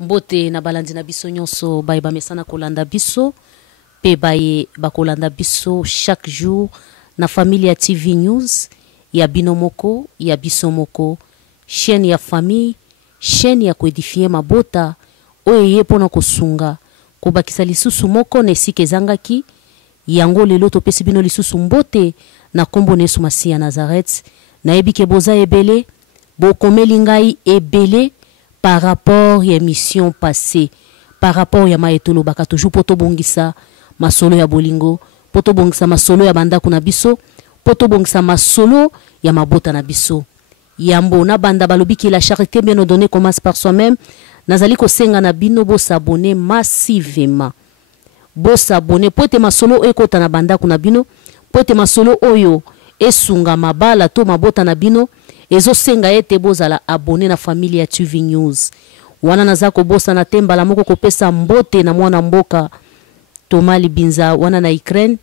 Mbote na balandi na biso nyonso baye bamesana kolanda biso pe baye bakolanda biso chaque jour na familia TV News ya binomoko ya bisomoko chaîne ya famille chaîne ya koedifie mabota oyo ye pona kosunga kobakisa lisusu moko na esika ezangaki yango lelo topesi bino lisusu mbote na kombo na Yesu Masiya ya Nazareth nayebi ke boza ebele bokomeli ngai ebele par rapport à émission passée, par rapport à maetolo baka toujours poto bongisa masolo ya bolingo, poto bongisa masolo ya banda kuna biso, poto bongisa masolo ya mabota na biso. Yambo na banda balobi ki la charité bien ordonnée commence par soi-même. Nazali ko senga na bino bo s'abonner massivement. Bo s'abonner pote masolo ekota na banda kuna bino, pote masolo oyo esunga mabala to mabota na bino. Ezo senga ete bozala abonné na familia TV News. Wana nazako bosa na temba la moko kopesa mbote na mwana mboka Thomas Libinza wana na Ukraine.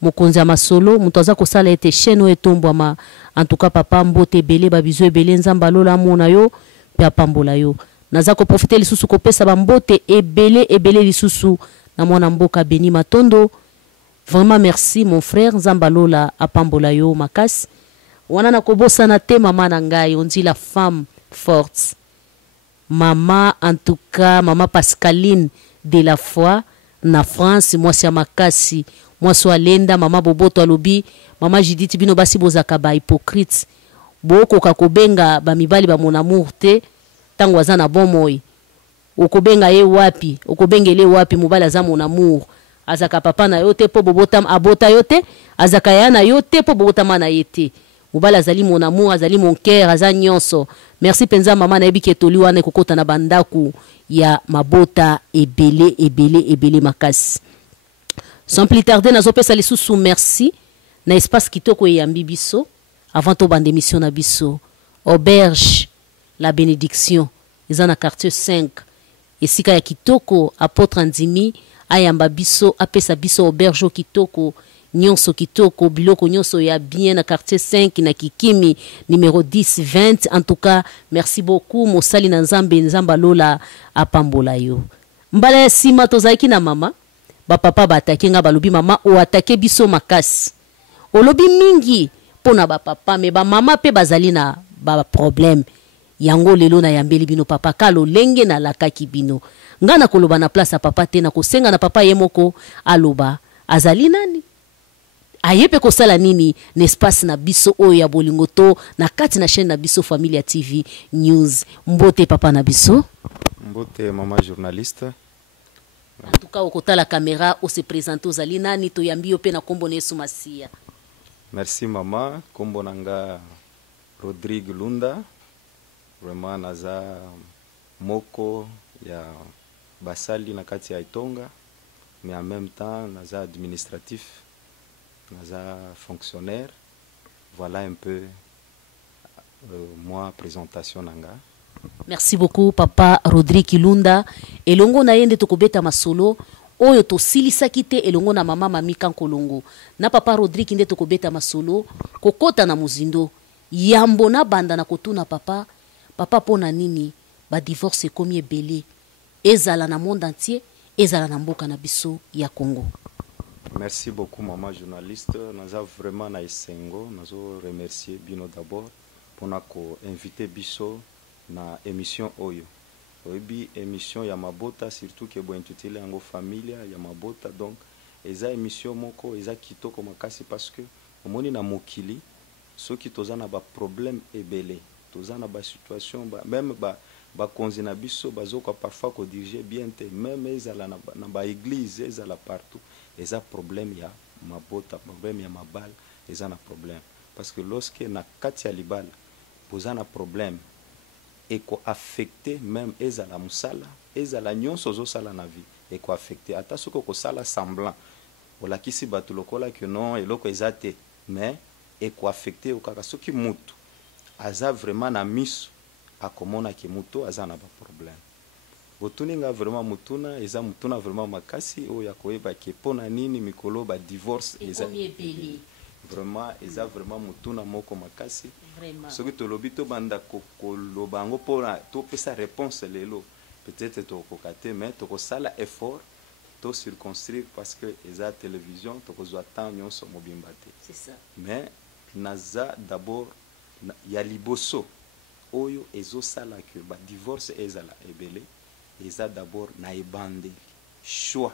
Mokonzi ya masolo mutu azako sala ete chaîne etombo ma en tout cas papa mbote bele babizo ebele nzamba lola mona yo pe apambola yo. Nazako profiter lisusu kopesa ba mbote ebele lisusu na mwana mboka Beni Matondo. Vraiment merci mon frère nzamba lola apambola yo makasi. Wana na kobosa na te mama na ngai, on dit la femme forte. Maman, en tout cas, maman Pascaline de la foi, na France, moi c'est makasi, moi so alenda, maman Boboto alobi, maman Judith bino basi bozaka ba hypocrite. Boko kakobenga ba mibali ba mon amour te, tango azana bon moi. Okobenga ye wapi, okobengele wapi mobali aza mon amour. Azaka papa na yote po bobotam abota yote, azaka yana yote po bobotama na yete. Mobala azali mon amour, azali mon cœur, azali nyonso. Merci penza mama na yebi ketoli wana kokota na bandaku ya mabota ebele makasi. Sans plus tarder nazo pesa lisusu merci na espace kitoko yambi biso avant to bande émission na biso. Auberge la bénédiction eza na quartier 5. Esika ya kitoko apôtre Ndimi ayamba biso apesa biso auberge kitoko. Nyonso kitoko biloko nyonso ya bien na quartier 5 na Kikimi numéro 10 20. En tout cas merci beaucoup mosali na nzamba lola apambola yo mbala ya sima tozaki na mama ba papa bataki nga balobi mama o atake biso makasi olobi mingi pona ba papa me ba mama pe bazali na ba problème yango lelo na yambeli bino papa kalo lenge na lakaki bino ngana koloba na place ya papa te na kosenga na papa yemoko aloba azali nani ayepe kosala nini n'espace na biso oyo ya bolingoto na kati na chaîne na biso familia TV News. Mbote papa na biso. Mbote mama journaliste. En tout cas okota la caméra o se présenter aux ali nani to yambi yo pe na kombo na Yesu Masiya. Merci mama, kombo nanga Rodrigue Lunda. Vraiment naza moko ya basali na kati ya Itonga, mais en même temps naza administratif. Naza fonctionnaire. Voilà un peu moi présentation nanga. Merci beaucoup papa Rodrigue Lunda. Elongo na yende tokobeta masolo oyo to silisaki te elongo na mama Mamika Nkolongo. Na papa Rodrigue nde tokobeta masolo kokota na muzindo. Yambo na banda na kotuna papa pona nini ba divorce komi ebele. Ezala na monde entier, ezala na mboka na biso ya Congo. Merci beaucoup maman journaliste. Nous avons vraiment na esengo, nous avons remercier bino d'abord pour nako inviter biso na émission oyo. Oyebi émission ya mabota surtout que bo intitulé yango familia ya mabota donc eza émission moko eza kitoko makasi parce que omoni na mokili soki tozana ba problème ebele, tozana ba situation même ba konzi na biso bazoka parfois ko diriger bien te même ezala na ba église ezala partout. Et un problème ya mabota problème ya mabal et un problème parce que lorsque na katia libal vous un problème et ko affecté même ezala musala ezala nyonso zo sala na vie et ko affecté ata soko ko sala semblant ola kisi batu lokola que non eloko ezate mais et ko affecté o kaka soki mutu aza vraiment na miso akomona ki mutu aza na ba problème. Botuninga vraiment mutuna eza mutuna vraiment makasi o ya koyeba ke pona nini mikolo ba divorce eza vraiment eza vraiment mutuna moko makasi vraiment soki tolobi to banda ko lobango pona to pesa réponse lelo peut-être tokoka te mais tokosala effort to circonstruire parce que eza télévision tokozwa temps nyonso mobimba te. C'est ça. Mais naza d'abord ya liboso oyo ezosala que ba divorce ezala ebele eza d'abord na ebande choix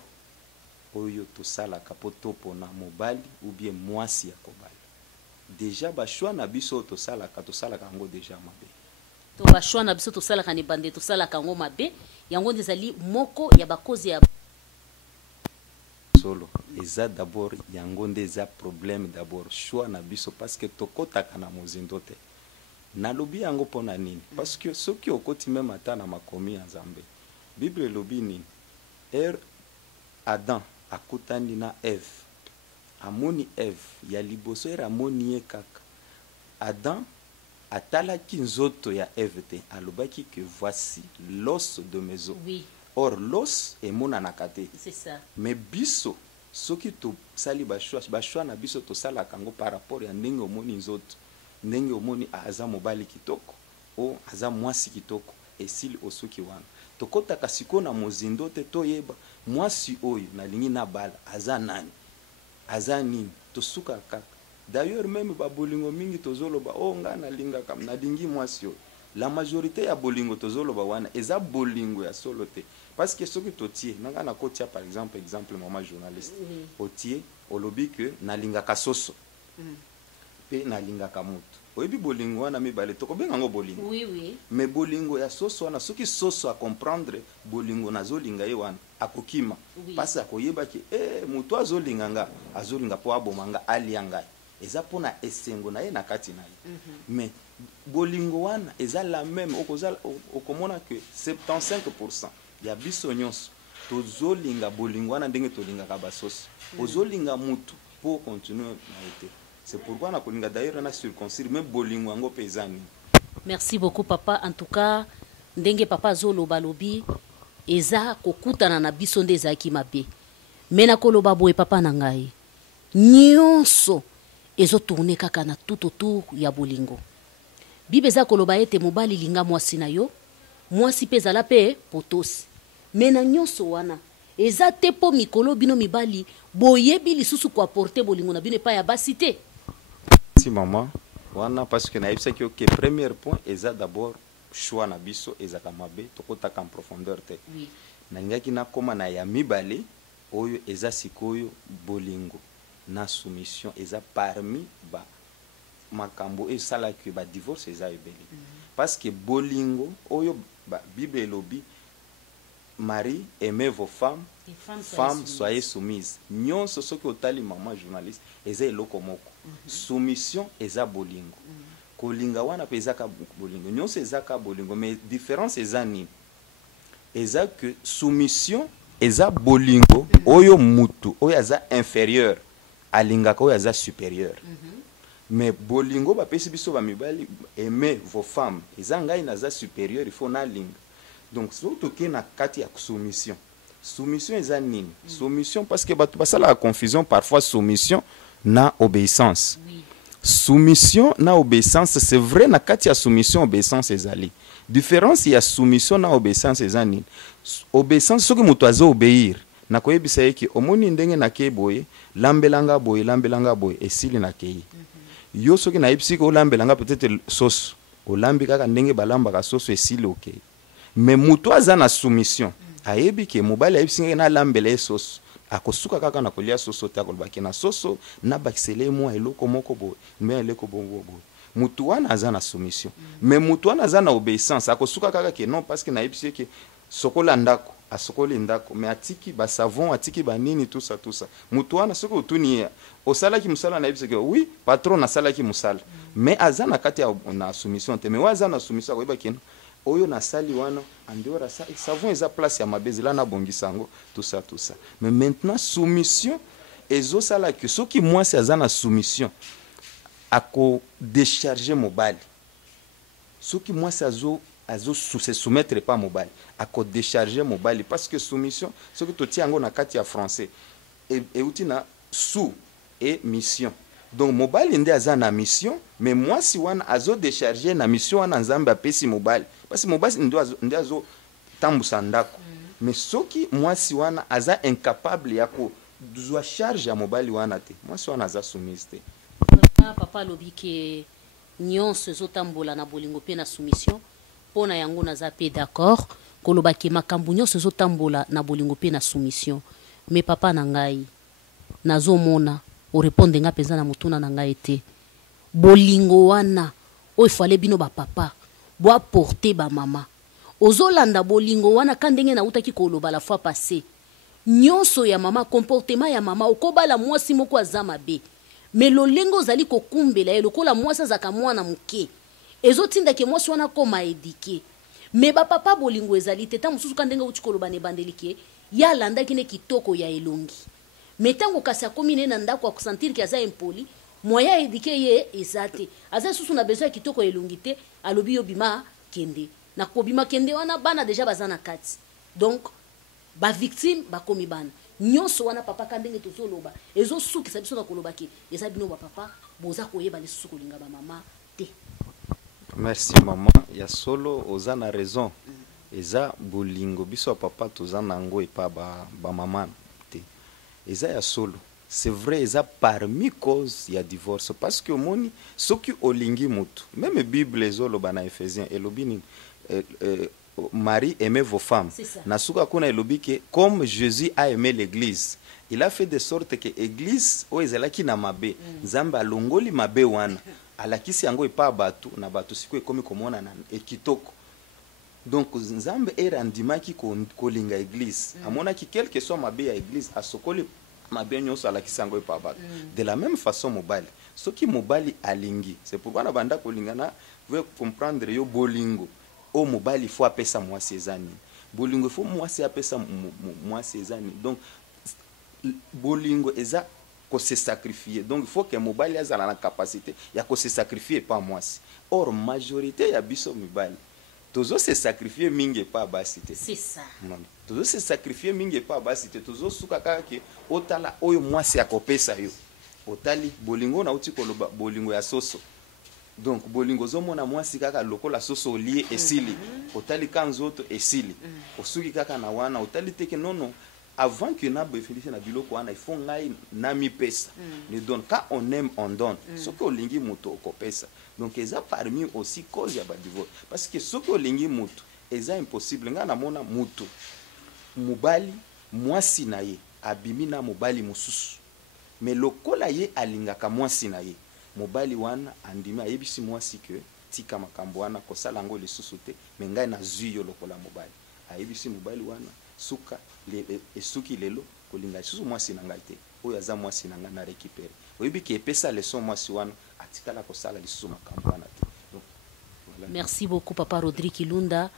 oyo tosalaka po topona mobali ou bien mwasi ya kobala. Déjà ba choix na biso tosalaka yango déjà mabe. To ba choix na biso tosalaka ni bande tosalaka yango mabe yango ndezali moko ya bakozi ya solo eza d'abord yango ndeza problème d'abord choix na biso parce que tokotaka na mozindo te. Nalobi yango pona nini? Parce que soki okoti même ata na makomi ya Nzambe. Bible lobi nini? Adam akutani na Eve. Amoni Eve ya liboso amoni ye kaka. Adam atalaki nzoto ya Eve te alobaki que voici l'os de mes os. Oui. Or l'os emonanaka te. C'est ça. Mais biso soki to sali ba choix na biso to sala kango par rapport ya ndenge omoni nzoto. Ndenge omoni aza mobali kitoko o aza mwasi kitoko esili osoki wana. Tokotaka siko na mozindo te toyeba mwasi oyo nalingi na bala aza nani? Aza nini? Tosuka kaka. D'ailleurs même ba bolingo mingi tozoloba o nga nalingaka nalingi mwasi oyo. La majorité ya bolingo tozoloba wana eza bolingo ya solo te. Parce que soki totie nanga na kotia par exemple maman journaliste otie olobi que nalingaka soso. Pe nalingaka mutu. Oyebi bolingo wana mibale tokobenga ngo bolingo. Oui, oui. Mais bolingo ya soso wana soki soso a comprendre bolingo nazolinga ye wana akokima. Oui. Parce akoyeba ki mutu azolinga nga azolinga po abomanga alianga. Eza pona esengo na ye na kati na ye. Mais bolingo wana eza la même okomona que 75% ya biso nyonso tozolinga bolingo wana ndenge tolingaka basoso. Ozolinga mutu pour continuer na ete. C'est pourquoi on a connu d'ailleurs on a circoncis même bolingo yango pezani. Merci beaucoup papa. En tout cas, ndenge papa zolo balobi eza kokutana na biso nde ezaki mabe. Mena koloba boye papa na ngai. Nyonso ezo tourner kaka na tout autour ya bolingo. Bible eza koloba ete mobali linga mwasi na yo, mwasi pe zala pe potosi. Mena nyonso wana eza te po mikolo bino mibali boyebi lisusu ko apporter bolingo na bino pa ya basité. Si maman wana parce que naibisa ki ok premier point eza d'abord choix na biso ezaka mabe tokotaka en profondeur te. Oui. Nangaki na koma na ya mibale oyo eza sikoyo bolingo na soumission eza parmi ba makambo e sala que ba divorce eza ebele. Parce que bolingo oyo ba Bible elobi Marie, aimez vos femmes, femmes soyez soumises. Nyonso soki otali maman journaliste, eza eloko moko. Soumission eza bolingo. Kolinga wana pe eza ka bolingo. Nyonso eza ka bolingo, mais différence eza nini? Eza que soumission eza bolingo, oyo mutu, oyo eza inférieur, alingaka oyo eza supérieur. Mais bolingo ba pesi biso ba mibali, aimez vos femmes, eza ngai naza supérieur, il faut na linga. Donc, surtout qu'il y a une soumission. Soumission est nini? Soumission parce que ça la confusion parfois soumission na obéissance. Oui. Soumission na obéissance, c'est vrai na kati ya soumission obéissance ezali. Différence ya soumission na obéissance ezani. Obéissance soki mutu azo obéir. Na koyebisa yeki omoni ndenge na keboye, lambelanga boye esili na kei. Yo soki na yebisi ko lambelanga peut-être sauce. Olambi kaka ndenge balamba sauce esili okay. Mais mutu aza na soumission ayebi ke mobali ayebi singa na lambele soso akosuka kaka na kolia soso ta kolbaki na soso na bakisele mo eloko moko boy mais eloko bongo boy mutu wana aza na soumission mais mutu wana aza na obéissance akosuka kaka ke non parce que na yebi ke sokola ndako asokoli ndako mais atiki ba savon atiki ba nini tout ça mutu wana soko utuni osala ki musala na yebi ke oui patron na sala ki musala mais aza na kati ya na soumission te mais waza na soumission akoyeba ke oyo na sali wana andora ça savon eza place ya mabezi la na bongisango tout ça mais maintenant soumission ezo sala que soki moi c'est azana soumission ako décharger mobali soki moi c'est azo se soumettre pas mobali ako décharger mobali parce que soumission soki toti yango na kati ya français et uti na sous et mission. Donc mobali nde aza na mission mais moi si wana azo décharger na mission wana Nzambe apesi mobali parce que mobali nde azo tambusa ndako mais soki mwasi wana aza incapable ya kozwa charge ya mobali wana te mwasi wana aza soumise te. Papa alobi ke nyonso ezotambola na bolingo mpe na soumission mpona yango naza pe d'accord koloba ke makambo nyonso ezotambola na bolingo mpe na soumission me papa na ngai nazomona oreponde nga mpenza na motuna na ngai te bolingo wana oyo efale bino bapapa boaporte bamama ozolanda bolingo wana ka ndenge nautaki koloba la fois passé nyonso ya mama comportement ya mama okobala mwasi moko aza mabe me lolengo ozali kokumbela ye lokola mwasi azaka mwana moke ezotindake mwasi wana koma edike me bapapa bolingo ezali te ta mosusu ka ndenge uti koloba na ebandeli ke ye alandaki ne kitoko ya elongi me ntango kasi akomi ne na ndako akosentir ke aza impoli moya edike ye eza te aza lisusu na besoin ya kitoko ya elongi te alobi yo bima kende na kobima kende wana bana deja baza na kati donc bavictime bakomi bana nyonso wana papa ka ndenge tozoloba ezosukisa biso na koloba ke eza bino bapapa boza koyeba lisusu kolinga bamama te. Merci maman ya solo oza na raison eza bolingo biso ya papa toza nango epa bamama te eza ya solo. C'est vrai eza parmi cause ya divorce parce que omoni soki olingi mutu même Bible ezoloba na Ephésiens elobi nini Marie aimez vos femmes. Nasuka kuna elobi ke comme Jésus a aimé l'église, il a fait de sorte que église o ezalaki na mabe, Nzambe alongoli mabe wana, alakisi yango epa batu na batu siko ekomi komona na ekitoko. Donc Nzambe erandimaki kolinga église. Amonaki quel que soit mabe ya église asokoli mabe nyonso alakisi yango epa batu. De la même façon mobali. Soki mobali alingi, c'est pourquoi na banda kolingana, vous pouvez comprendre yo bolingo. O mobali faut apesa mwasi ezani bolingo faut mwasi apesa mwasi ezani donc bolingo eza ko se sacrifier donc il faut que mobali azala na capacité ya ko se sacrifier pas mwasi or majorité ya biso mibali tozo se sacrifier mingi pas basité c'est ça tozo se sacrifier mingi pas basité tozo suka kaka ke otala oyo mwasi akopesa yo otali bolingo na uti koloba bolingo ya soso. Donc bolingo zomona mwasi kaka lokola soso lié esili otali kanzoto esili osuki kaka na wana otali teke nono avant que na bénéficie na biloko wana il faut ngai na mi pesa ne donne quand on aime on donne ce que olingi muto okopesa donc eza parmi aussi cause ya ba divorce parce que ce que olingi muto eza impossible nga na mona muto mubali mwasi na ye abimi na mubali mususu mais lokola ye alingaka mwasi na ye mobali wana andimi ayebisi mwasi ke tika makambo wana kosala ngo lisusu te me ngai na zwi yo lokola mobali ayebisi mobali wana suka esuki lelo kolinga lisusu mwasi na ngai te oyo aza mwasi na ngai na récupérer oyebi ke epesa leson mwasi wana atikala kosala lisusu makambo wana te. Donc voilà. Merci beaucoup papa Rodrigue Kilunda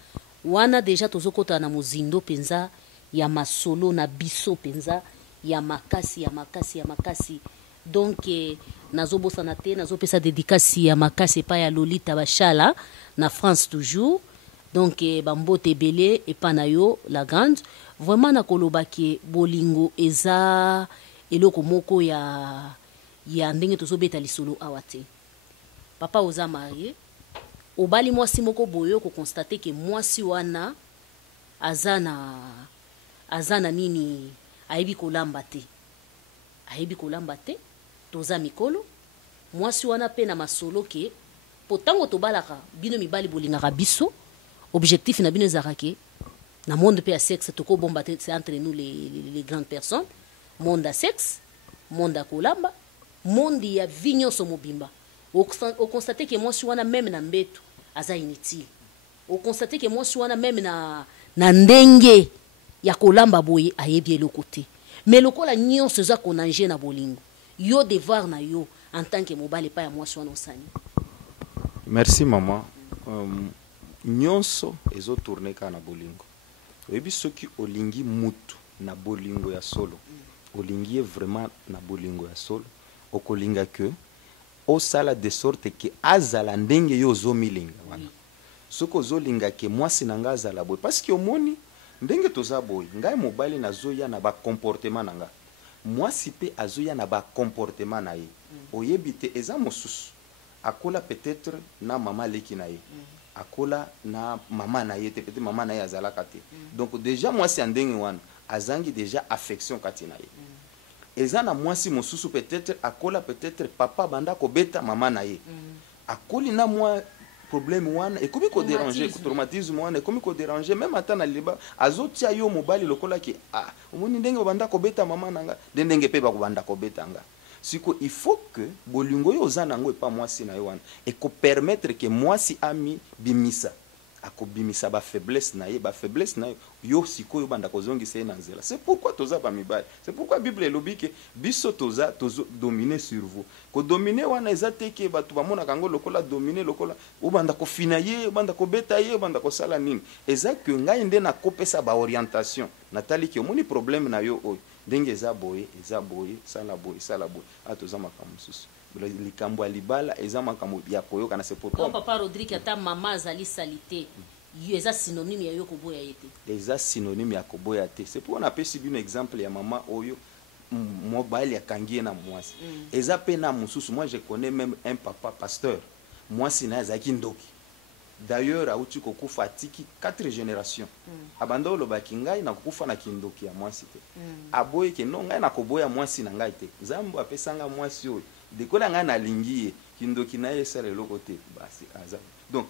wana deja tozokota na mozindo penza ya masolo na biso penza ya makasi ya makasi ya makasi donc nazobosana te nazopesa dédicace ya makasi epai ya Lolita Bachala na France toujours donc bambote ebele epai na yo la grande vraiment nakoloba ke bolingo eza eloko moko ya ndenge tozobeta lisolo awa te papa oza marié obali mwasi moko boyo kokonstate ke mwasi wana aza na nini ayebi kolamba te toza mikolo mwasi wana pe na masolo ke potango tobalaka bino mibali bolingaka biso objectif na bino ezaka ke na monde pe ya sexe tokobomba te c'est entre nous les grandes personnes monde ya sexe monde ya kolamba monde ya vie nyonso mobimba okonstate ke mwasi wana meme na mbeto aza inutile okonstate ke mwasi wana meme na ndenge ya kolamba boye ayebi eloko te mais lokola nyonso eza konange na bolingo yo devoir na yo en tant que mobali pa ya mwasi wana osani. Merci maman. Nyonso ezo tourner ka na bolingo oyebi soki olingi mutu na bolingo ya solo olingi vraiment na bolingo ya solo okolinga ke osala de sorte que azala ndenge yo ozomilinga wana soki ozolinga ke mwasi na nga azala boye parce que omoni ndenge toza boye ngai mobali nazoya na bacomportement na nga mwasi pe azoya na bacomportement na ye oyebi te eza mosusu akola peut-être na mama leki na ye akola na mama na ye te peut-être mama na ye azalaka te donc déjà mwasi ya ndenge wana azangi déjà affection kati na ye eza na mwasi mosusu peut-être akola peut-être papa banda kobeta mama na ye akoli na mwa problème wana ekomi ko déranger traumatisme wana ekomi ko déranger même ata na liba azotia yo mobali lokola ki omoni ndenge banda kobeta mama nanga ndenge pe ba kobanda kobeta nga siko il faut que bolingo yo ozana ngo epa mwasi na yo wana et ko permettre que mwasi ami bimisa akobimisa ba faiblesse na yo siko yo banda kozongisa na nzela c'est pourquoi toza ba mibali c'est pourquoi Bible elobi ke biso toza dominer sur vous ko dominer wana ezate ke batu bamona kango lokola dominer lokola o banda ko fina ye banda ko beta ye banda ko sala nini ezake ngai nde na kopesa ba orientation natali ke omoni problème na yo oyo ndenge eza boye sala boye atoza makambo susu likambo ya libala eza makambo ya koyoka na c'est pourquoi papa Rodrigue ata mama azali salite eza synonyme ya yo koboya yete eza synonyme ya koboya te c'est pourquoi on appelle si bien exemple ya mama oyo mobile ya kangie na mwasi eza pe na mususu moi je connais même un papa pasteur mwasi na ezaki ndoki d'ailleurs auti kokufa atiki 4 générations abanda olobaki ngai na kokufa na kindoki ya mwasi te aboye ke no ngai na koboya mwasi na ngai te nzambo apesanga mwasi oyo dekola ngai na lingi kindoki na yesala eloko te basi aza donc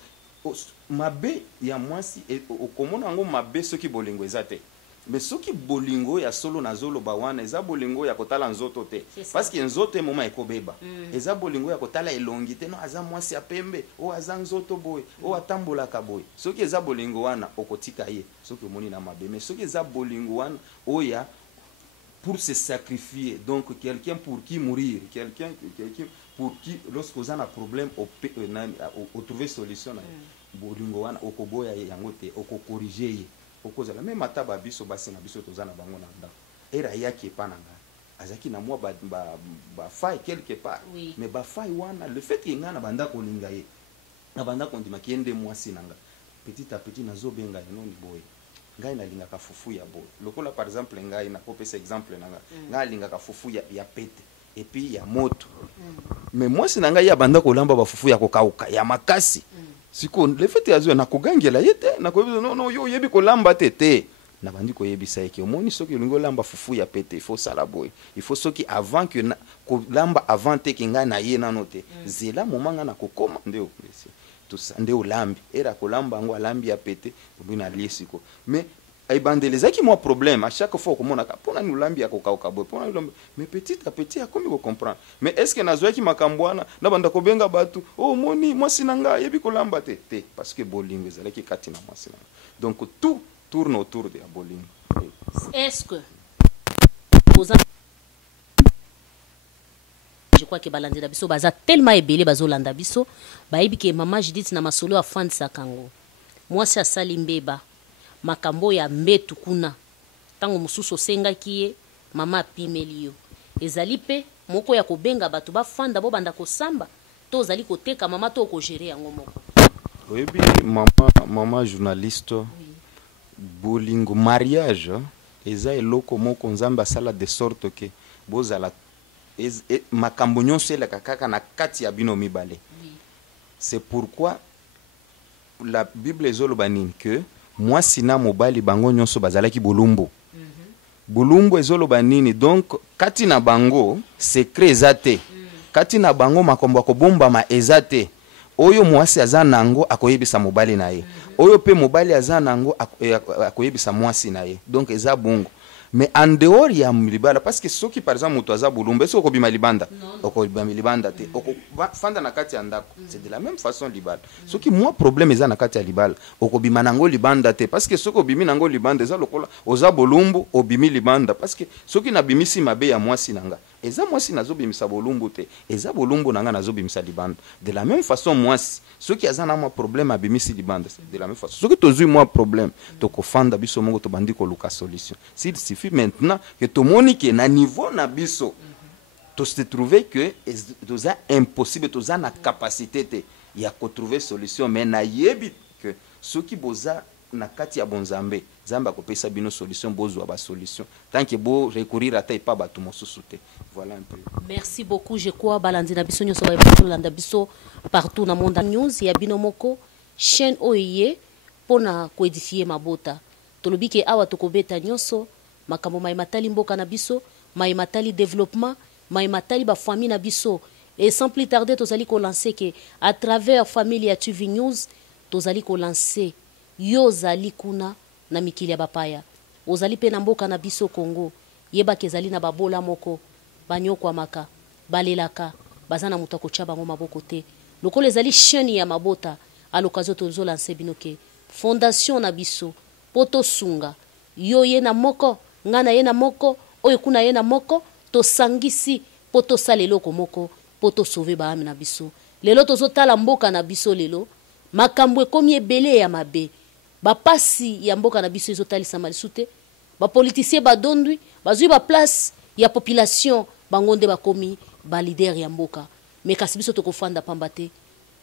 mabe ya mwasi okomona ngo mabe soki bolingo eza te mais soki bolingo ya solo na zolo ba wana eza bolingo ya kotala nzoto te parce que nzoto moma ekobeba eza bolingo ya kotala elongi te no aza mwasi ya pembe o aza nzoto boy o atambola ka boy soki eza bolingo wana okotika ye soki omoni na mabe mais soki eza bolingo wana oya pour se sacrifier donc quelqu'un pour qui mourir quelqu'un pour qui lorsque vous avez un problème au trouver solution bolingo wana okoboya yango te okokorriger ye okozala même ata babiso basi na biso tozana bango na ndako era yaki epananga azaki na mwa ba faille quelque part mais ba faille wana le fait que ngana banda kolinga ye na banda kondima kiende mwasi nanga petit à petit nazo benga non boy ngai na linga ka fufu ya boy lokola par exemple ngai na kopesa exemple nanga ngai linga ka fufu ya pete et puis ya moto mais mwasi nanga ya banda kolamba ba fufu ya kokauka ya makasi siko le fait yazo na kogangela yete na ko no yo yebi ko lamba tete na bandi ko yebisa yeke omoni soki lingo lamba fufu ya pete il faut sala boy il faut soki avant que ko lamba avant te kinga na ye na note zela momanga na kokoma ndeo presi tout ça ndeo lambi era ko lamba ngo lambi ya pete obina liesiko mais ay bandeleza ki moi problème à chaque fois komona ka pona ni lambi ya kokauka boy pona lambi mais petit à petit akomi ko comprendre mais est-ce que nazoya ki makambwana na banda ko benga batu oh moni moi sinanga yebi ko lamba te parce que bolingo ezala ki kati na moi sinanga donc tout tourne autour de bolingo est-ce que je crois que balandela biso baza tellement ebele bazolanda biso bayebi ke mama Judith na masolo afandisa kango mwasi asali mbeba makambo ya mbetu kuna tango mususu osengaki ye mama apimeli yo ezali pe moko ya kobenga bato bafanda bo banda kosamba to ozali koteka mama to okogere yango moko oyebi mama journaliste bolingo mariage eza eloko moko nzambe asala de sorte que bozala makambo nyonso elaka kaka na kati ya bino mibale c'est pourquoi la Bible ezoloba nini que mwasi na mobali bango nyonso bazalaki bolumbu bulumbu ezoloba nini donc kati na bango secret ezate kati na bango makombo akobombama ezate oyo mwasi aza nango akoyebisa mobali na ye oyo pe mobali aza nango akoyebisa mwasi na ye donc eza bongo mais en dehors ya libala parce que soki par exemple muto aza bulumbu est-ce ko bima libanda okobima libanda te okofanda na kati ya ndako c'est de la même façon libala soki moi problème eza na kati ya libala okobima nango libanda te parce que soki obimi nango libanda eza lokola oza bulumbu obimi libanda parce que soki na bimisi mabe ya mwasi nanga eza mwasi nazobimisa bolumbu te eza bolumbu nanga nazobimisa libanda de la même façon mwasi soki aza na mwa problème abimisi libanda c'est de la même façon soki tozui mwa problème tokofanda biso moko tobandi koluka solution s'il suffit maintenant que tomoni ke na niveau na biso to se trouver que toza impossible toza na capacité te ya ko trouver solution mais na yebi que soki boza na kati ya bonzambe zamba kopesa bino solution bozwa ba solution tant que bo recourir ata pas batu mosusu te voilà un peu. Merci beaucoup je crois balandi na biso nyoso ba landa biso partout na monde news ya bino moko chaîne oye pona koedifier mabota tolobi ke awa tokobeta nyonso makambo mai matali mboka na biso mai matali développement mai matali ba famille na biso et sans plus tarder tozali ko lancer que à travers famille ya TV News tozali ko lancer yo zali kuna na mikili ya bapaya ozali pe na mboka na biso Congo yeba kezali na babola moko banyokwa maka balelaka bazana mutu akotia bango maboko te lokolo ezali chaîne ya mabota à l'occasion tozo lancer binoke fondation na biso poto sunga yo ye na moko ngana ye na moko oyo kuna ye na moko to sangisi poto saleloko moko poto sauver ba na biso lelo tozo tala mboka na biso lelo makambo ekomi ebele ya mabe bapasi ya mboka na biso ezotalisa malisu te bapolitisien badondwi bazwi baplace ya population bango nde bakomi balider ya mboka me kasi biso tokofanda pamba te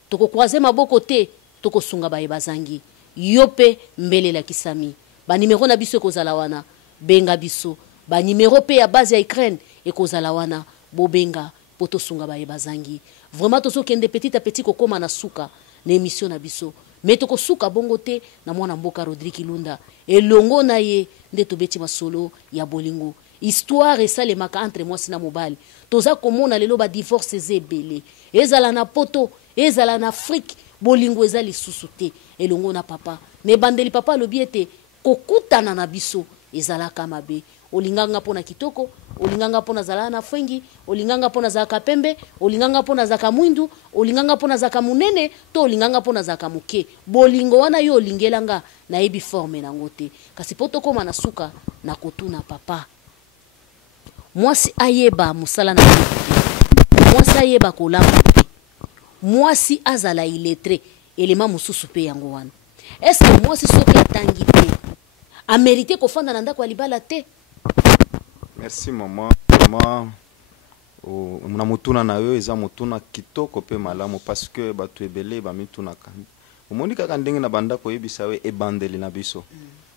tokokroise maboko te tokosunga baye bazangi yo mpe mbelelakisami banimero na biso ekozala wana benga biso banimero mpe ya base ya Ukraine ekozala wana bobenga po tosunga baye bazangi vraiment tozokende petit à petit kokoma na suka na émission na biso me tokosuka bongo te na mwana mboka Rodrigue Ilunda elongo na ye nde tobeti masolo ya bolingo histoire esalemaka entre mwasi na mobali toza komona lelo ba divorce ezebele ezala na poto ezala na Afrique bolingo ezali lisusu te elongo na papa ne bandeli papa alobi ete kokutana na biso ezalaka mabe olinganga pona kitoko olinganga pona zala na fwengi olinganga pona zaka pembe olinganga pona zaka mwindu olinganga pona zaka munene to olinganga pona zaka muke bolingo wana yo olingelanga na ebi forme na ngote kasi poto koma na suka na kotuna papa mwasi ayeba musala na mwasi ayeba kolamba mwasi azala illettré elema mususu pe yango wana est-ce que mwasi soki atangi te a mérité kofanda na ndako alibala te. Merci maman. Maman muna mutuna na yo eza mutuna kitoko pe malamu parce que batu ebele ba mituna kandi. Omoni kaka ndenge na banda ko yebisa we ebandeli na biso.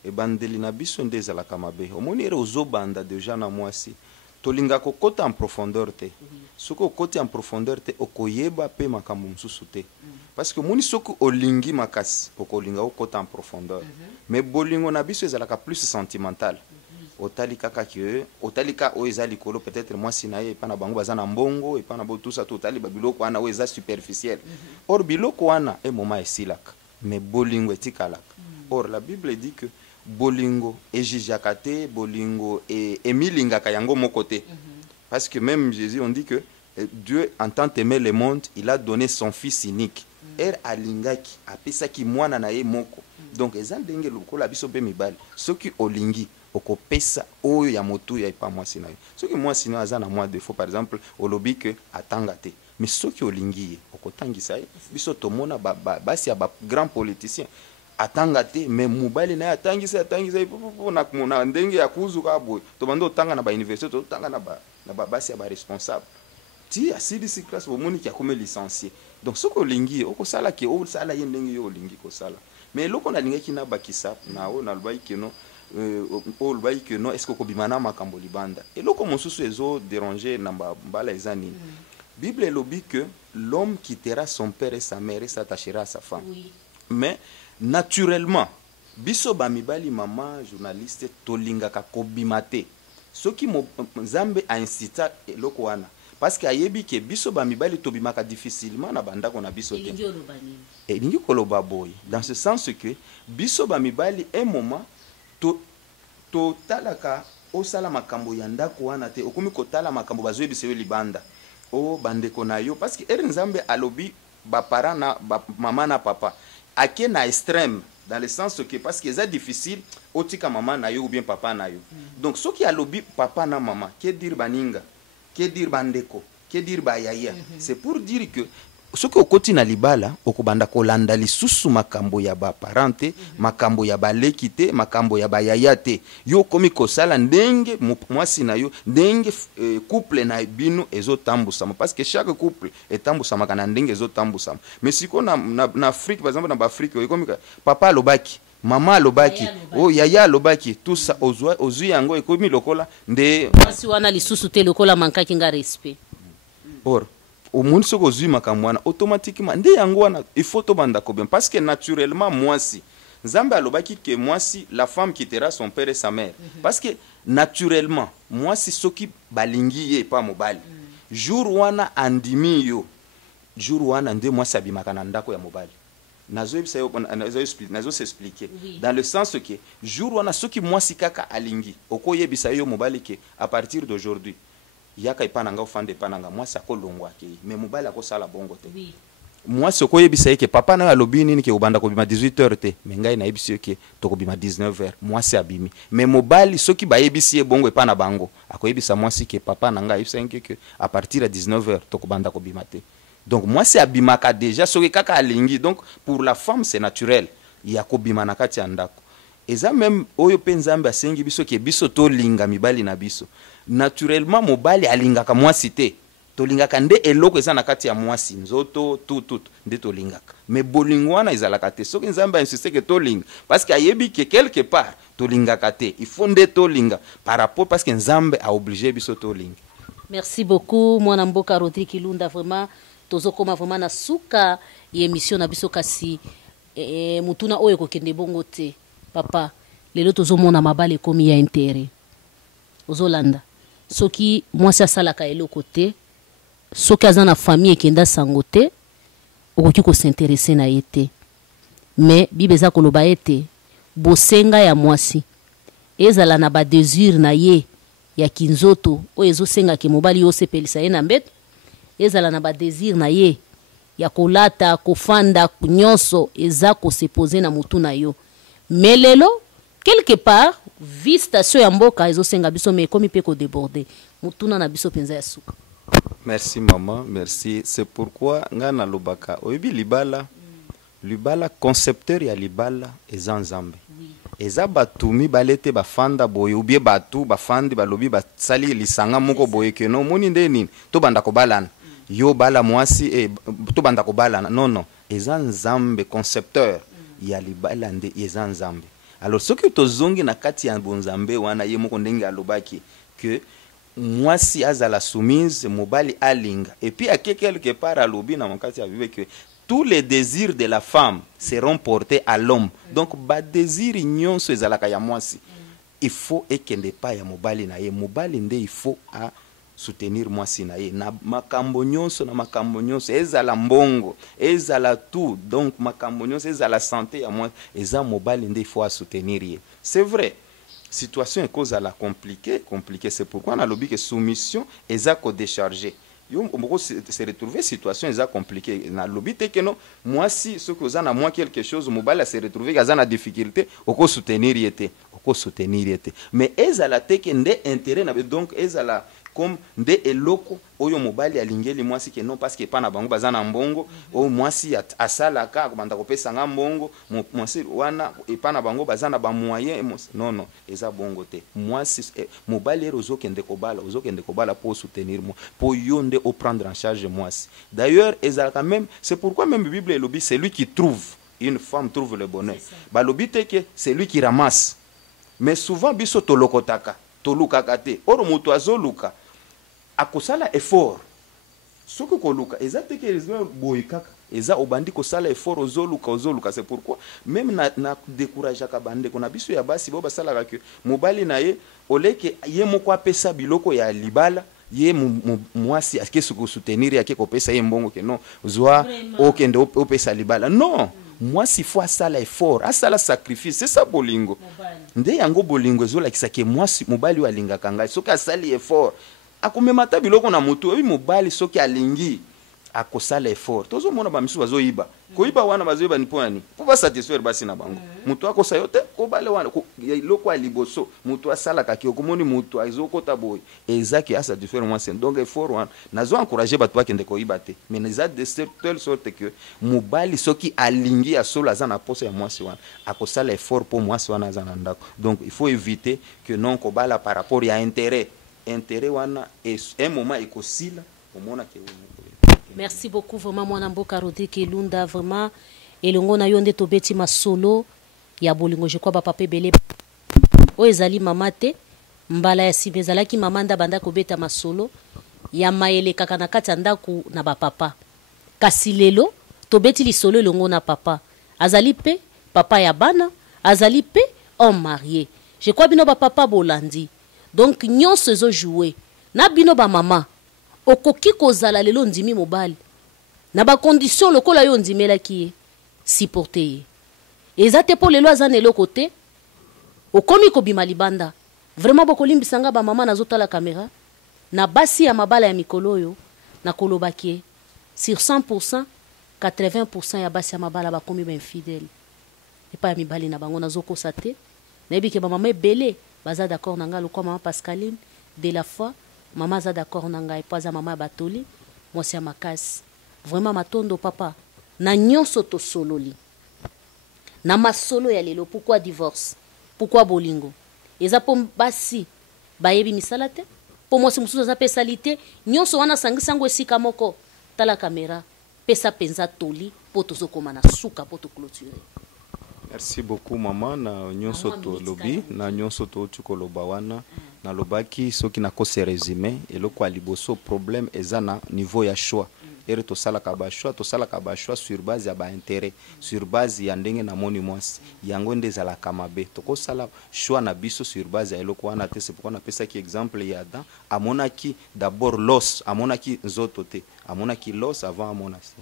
Ebandeli na biso ndeza la kamabe. Omoni ere ozo banda déjà na mwasi. Tolinga kokota en profondeur te. Soko kokoti en profondeur te okoyeba pe makambo mususu te. Parce que moni soko olingi makasi okolinga okota en profondeur. Mais bolingo na biso ezalaka plus sentimental. Otalika kake otalika o ezali kolo peut-être moi sinaye pa na bango bazana mbongo et pa na bo tout ça totali babiloko wana o eza superficiel. Or biloko wana e moma esilaka mais bolingo etikalaka. Or la Bible dit que bolingo ejijakate bolingo et emilingaka yango moko te. Parce que même Jésus on dit que Dieu en tant aimer le monde, il a donné son fils unique. Alingaki apesaki mwana na ye moko. Donc ezan ndenge lokola biso be mibali soki olingi okopesa oyo ya motu ya pa mwasi na yo soki mwasi na aza na mwa défaut par exemple olobi que atanga te mais soki olingi okotangisa ye biso tomona basi ya ba grand politicien atanga te mais mobali na atangisa na ndenge ya kuzuka boy to bando tanga na ba université to tanga na ba basi ya ba responsable ti asidi si classe bomoni ki akome licencié donc soko olingi okosala ki o sala ye ndenge yo olingi kosala mais loko na lingaki na bakisa na o na lbai keno o lbai keno est-ce que bimana makambo libanda et loko mosusu ezo déranger na mbala ezani Bible elobi que l'homme quittera son père et sa mère et s'attachera à sa femme. Oui. Mais naturellement biso ba mibali mama journaliste tolingaka kobimate soki Nzambe a incita eloko wana parce que ayebi ke biso ba mibali tobimaka difficilement na banda kona biso te elingi koloba boy dans ce sens que biso ba mibali un moment to talaka osala makambo ya ndako wana te okomi kotala makambo bazoyebi sewe libanda o bandeko na yo parce que Nzambe alobi ba parents na ba mama na papa ake na extrême dans le sens que parce que c'est difficile otika maman na yo ou bien papa na yo donc ce qui alobi papa na maman que dire baninga que dire bandeko que dire bayaya c'est pour dire que ce que okoti na libala okobanda kolanda lisusu makambo ya ba parente makambo ya balekite makambo ya bayaya te yo komi kosala ndenge mwasi na yo ndenge couple na bino ezotambusama parce que chaque couple etambusama kana ndenge ezotambusama mais siko na Afrique par exemple na Afrique ekomi papa lobaki mama lobaki o yaya lobaki tout ça ozui yango ekomi lokola nde mwasi wana lisusu te lokola mankaki nga respect. Or au monde ce que makamwana automatiquement nde yango wana il faut to banda ko bien parce que naturellement moi si Nzambe alobaki que moi si la femme quittera son père et sa mère parce que naturellement moi si soki balingi ye pa mobali jour wana andimi yo jour wana nde moi sabimaka na ndako ya mobali nazo s'expliquer dans le sens que jour wana soki moi si kaka alingi okoyebisa yo mobali ke à partir d'aujourd'hui yaka ipananga ofande pananga moi ça kolongwa ke mais mobali akosala bongo te moi ce koyebisa ke papa na alobi nini ke obanda ko bima 18h te mais ngai na yebisi ke to ko bima 19h moi c'est abimi mais mobali soki bayebisi bongo epana bango akoyebisa moi si ke papa na ngai yebisa ke à partir de 19h to ko banda ko bima te. Donc moi c'est abimaka déjà soki kaka alingi donc pour la femme c'est naturel ya ko bima na kati ya ndako eza même oyo pe Nzambe asengi biso ke biso to linga mibali na biso naturellement mobali alingaka mwasi te tolingaka nde eloko eza na kati ya mwasi nzoto tout nde tolingaka mais bolingo wana ezalaka te soki Nzambe insiste ke tolinga parce que ayebi ke quelque part tolingaka te il faut nde tolinga par rapport parce que Nzambe a obligé biso tolinga. Merci beaucoup mwana mboka Rodrigue Kilunda, vraiment tozokoma vraiment na suka émission na biso kasi mutuna oyo kokende bongo te papa lelo tozomona mabale komi ya intérêt ozolanda soki mwasi asalaka eloko te soki aza na famille ekenda sango te okoki kosinteresse na ye te mais bible eza koloba ete bosenga ya mwasi ezala na badésir na ye ya kinzoto oyo ezosengaka mobali yo osepelisa ye na mbeto ezala na badésir na ye ya kolata kofanda nyonso eza kosepose na mutu na yo mais lelo quelque part vi station ya mboka ezosenga biso mais ekomi mpe kodéborde mutuna na biso penza ya suka. Merci maman, merci. C'est pourquoi ngana lobaka oyebi libala concepteur ya libala eza Nzambe. Eza batumi balete bafanda boye ubie batu bafandi balobi basali lisanga moko boye keno moni nde nini to banda ko balana yo bala mwasi to banda ko balana non eza Nzambe concepteur ya libala nde eza Nzambe. Alors soki tozongi na kati ya bonzambe wana ye moko ndenge alobaki que mwasi azala soumise mobali alinga et puis à quelque part alobi na makati ya bible que tous les désirs de la femme seront portés à l'homme. Donc ba désir nyonso ezalaka ya mwasi il faut ekende pa ya mobali na ye mobali nde il faut a soutenir mwasi na ye na makambo nyonso ezala mbongo ezala tout donc makambo nyonso ezala santé ya mwasi eza mobali nde il faut a soutenir ye. C'est vrai situation est cause à la compliquée, c'est pourquoi on a lobby que soumission est à décharger. On se retrouver situation est compliquée. On a lobby que non, moi si ce que vous avez moi quelque chose, mobile se retrouver qu'ils ont la difficulté, on peut soutenir yete. Mais est à la teke ndé intérêt donc est à la comme nde eloko oyo mobali alingeli mwasi ke non parce que pana bango bazana mbongo o mwasi asala ka banda kopesa nga mbongo mwasi wana epana bango bazana ba moyen non eza bongo te mwasi mobali ozokende kobala pour soutenir moi pour yonde au prendre en charge mwasi. D'ailleurs ezalaka même c'est pourquoi même Bible elobi c'est lui qui trouve une femme trouve le bonheur ba lobi te que c'est lui qui ramasse mais souvent biso tolokotaka tolukaka te oro mutu azoluka akosala effort soko koluka ezate ke boyikaka eza obandi kosala effort ozoluka. C'est pourquoi même na décourager ka bande kona biso ya basi bo basala ka mobali na ye oleke ye moko apesa biloko ya libala ye mwasi aske soko soutenir yake kopesa ye mbongo ke non zwa okende opesa libala non mwasi faut asala effort asala sacrifice c'est ça bolingo nde yango bolingo ezola kisake mwasi mobali walinga kanga soki asali effort akomemata biloko na mutu oyi mobali soki alingi akosala effort tozo mona ba misu bazoyiba koyiba wana bazoyiba ni poni po ba satisfaire basi na bango mutu akosa yote ko bale wana loko aliboso mutu asala kaki okomoni mutu azokota boy ezaki asa satisfaire moi c'est donc effort wana nazo encourager batu bakende koyiba te mais neza de telle sorte que mobali soki alingi asola za na posa ya mwasi wana akosala effort pour mwasi wana za na ndako. Donc il faut éviter que non ko bala par rapport ya intérêt wana et un moment ekosila omona ke. Merci beaucoup vraiment mwana mboka Rodrigue Kilunda, vraiment elongo na yo nde tobeti masolo ya bolingo je crois ba papa belé o ezali mama te mbala ya sibezala ki mama nda banda kobeta masolo ya mayele kaka na kati ya ndako na bapapa. Kasi lelo tobeti lisolo elongo na papa. Azali pe papa ya bana, azali pe homme marié. Je crois bino bapapa bolandi. Donc nyonso ezo jouer. Na bino ba mama okoki kozala lelo ndimi mobali. Na ba condition lokola yo ndimelaki ye supporter ye. Eza te po lelo azane lelo côté okomi kobima libanda. Vraiment bokolimbisanga ba mama nazotala caméra na basi ya mabala ya mikolo yo na kolobaki sur 100% 80% ya basi ya mabala bakomi ba infidèle. Et pas ya mibali na bango nazokosa te. Nayebi ke ba mama ebele baza d'accord na nga lokwa mama Pascaline de la foi maman za d'accord na ngai pas za mama batoli mwasi ya makasi. Vraiment matondo papa na nyonso to sololi na masolo ya lelo. Pourquoi divorce, pourquoi bolingo eza po basi bayebi misala te po mwasi mususu aza pe salite nyonso wana sangisango esika moko tala kamera pesa penza toli po tozokoma na suka po to clôturer. Merci beaucoup maman na nyonso to lobi na nyonso to tukoloba wana na lobaki soki na ko se résumer eloko ya liboso problème eza na niveau ya choix. Ere to sala ka ba choix sur base ya ba intérêt, sur base ya ndenge na moni mwasi yango nde zala kamabe to ko sala choix na biso sur base ya eloko wana te. C'est pourquoi na pesa ki exemple ya Adam amonaki d'abord l'os, amonaki nzoto te, amonaki l'os avant amonasi.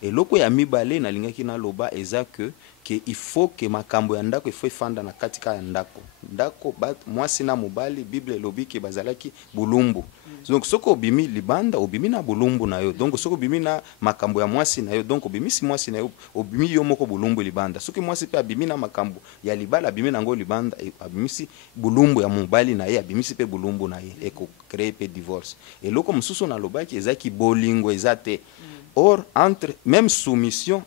Eloko ya mibale na lingaki na loba eza que il faut que makambo ya ndako il faut fanda na katika ya ndako mwasi na mobali Bible lobi ke bazalaki bulumbu. Donc soko obimi libanda obimi na bulumbu na yo. Donc soko obimi na makambo ya mwasi na yo, donc obimi si mwasi na yo obimi yo moko bulumbu libanda. Soki mwasi pe abimi na makambo ya libala abimi na ngo libanda abimi si bulumbu ya mobali na ye abimi si pe bulumbu na ye et ko créer pe divorce. Et loko mususu na lobaki ezaki bolingo ezate. Or entre même soumission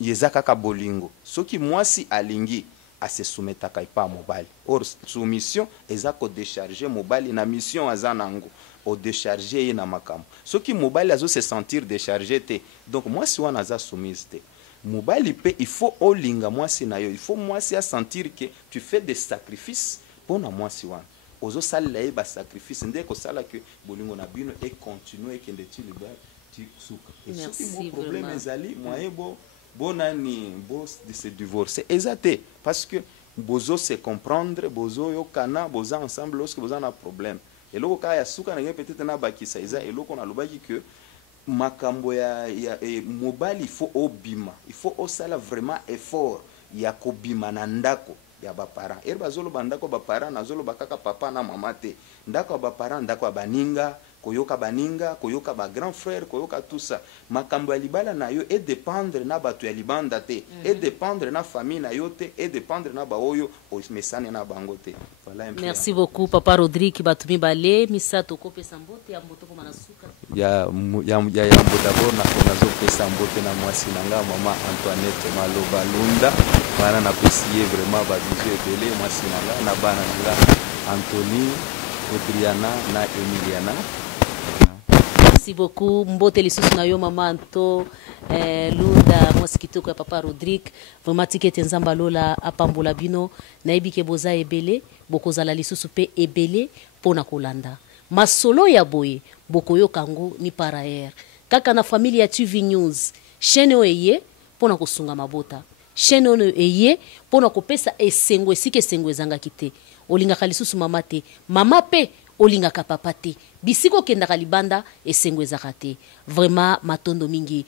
yeza kaka bolingo. Soki mwasi alingi ase soumetaka ipa mobali. Or soumission eza ko décharger mobali na mission azanango o décharger ye na makambo. Soki mobali azo se sentir déchargé te. Donc mwasi wana aza soumise te. Mobali pe il faut olinga mwasi na yo. Il faut mwasi a sentir que tu fais des sacrifices pour na mwasi wana. Ozo sala ye ba sacrifice ndeko sala que bolingo na bino et continuer que ndeti liba tu souka. Et soki mo problème ezali moyen bonani boss de se divorcer exacté parce que bozo se comprendre bozo yo kana boza ensemble lorsque boza na problème et loko ka ya suka na peut-être na bakisa eza et loko na lobaki que makambo ya mobali il faut obima, il faut osala vraiment effort ya kobima na ndako ya ba parents et bazolo bandako ba parents nazolo bakaka papa na mama te ndako ba parents ndako baninga koyoka baninga koyoka ba grand frère koyoka tout ça makambo ya libala na yo et dépendre na batu ya libanda te et dépendre na famille na yo te et dépendre na ba oyo o mesane na bango te. Voilà. Merci beaucoup papa Rodrigue batumi bale misato ko pesa mbote ya mboto koma na suka ya mbo d'abord na konazo pesa mbote na mwasi nanga mama Antoinette Maloba Lunda bana na pesier vraiment ba bisou ebele mwasi nanga na bana nanga Anthony Adriana na Emiliana. Merci beaucoup mbote lisusu na yo mama Anto Lunda mwasi kitoko ya papa Rodrigue vraiment tikete nzamba lola apambola bino nayebi ke boza ebele bokozala lisusu pe ebele pona kolanda masolo ya boye bokoyo kango ni par ailleurs kaka na familia ya TV News chaîne oyeye pona kosunga mabota chaîne ono eye pona kopesa esengo esike esengo ezanga kite olingaka lisusu mama te mama pe olingaka papa te bisiko kendaka libanda esengo ezaka te vraiment matondo mingi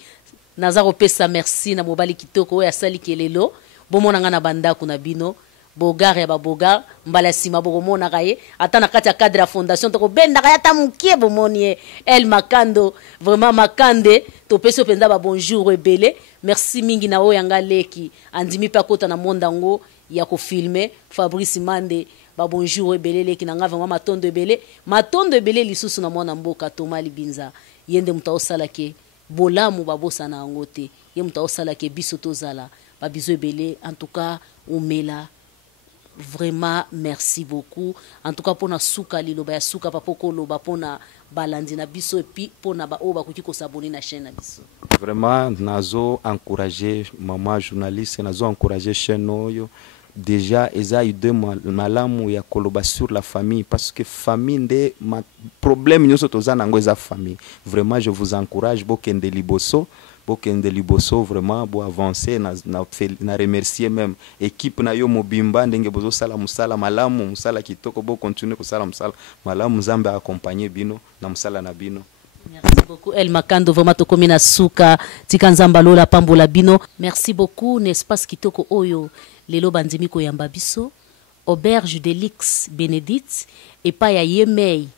naza kopesa merci na mobali kitoko oyo asali kelelo bomonanga na bandako na bino bogar ya babogar mbala sima bokomonaka ye ata na kati ya cadre ya fondation tokobendaka ye ata mokie bomoni ye El Makando vraiment Makande topesi openza babonjour ebele merci mingi na oyo yanga leki andimi mpe akota na mondango ya kofilme Fabrice Mande babonjour ebele leki na nga vraiment matondo ebele lisusu na mwana mboka Thomas Libinza yende muta osala ke bolamu babosa na yango te ye muta osala ke biso tozala babizo ebele en tout cas omela. Vraiment merci beaucoup en tout cas pona suka liloba ya suka papoko loba pona balandi na biso et puis pona ba oba kuki ko s'abonner na chaîne na biso. Vraiment nazo encourager maman journaliste nazo encourager chaîne oyo déjà eza idée malamu ya koloba sur la famille parce que famille nde problème nyonso toza nango eza famille. Vraiment je vous encourage bokende liboso vraiment bo avancer na remercier même équipe na yo mobimba ndenge bozo sala musala malamu musala kitoko bo continuer ko sala musala malamu Nzambe accompagner bino na musala na bino. Merci beaucoup El Makando, vraiment tokomi na suka tika Nzamba lola pambola bino. Merci beaucoup n'espace kitoko oyo lelo bandimi ko yamba biso auberge de Lix Bénédicte et pa ya Yemei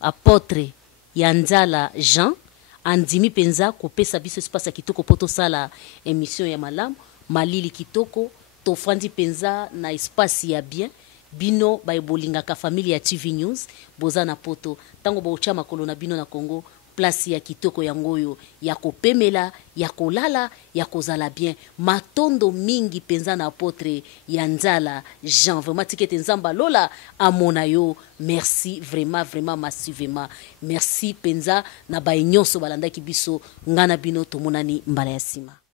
apôtre ya Nzala Jean andimi penza ko pesa biso espace kitoko poto sala émission ya malamu malili kitoko to fandi penza na espace ya bien bino baebolinga ka familia TV News boza na poto tango baucha makolo na bino na Congo place ya kitoko ya ngoyo ya kopemela ya kolala ya kozala bien matondo mingi penza na apôtre ya Nzala Jean vraiment tikete Nzamba lola amona yo merci vraiment massivement merci penza na bainyoso balandaki biso ngana bino tomonani mbala ya sima.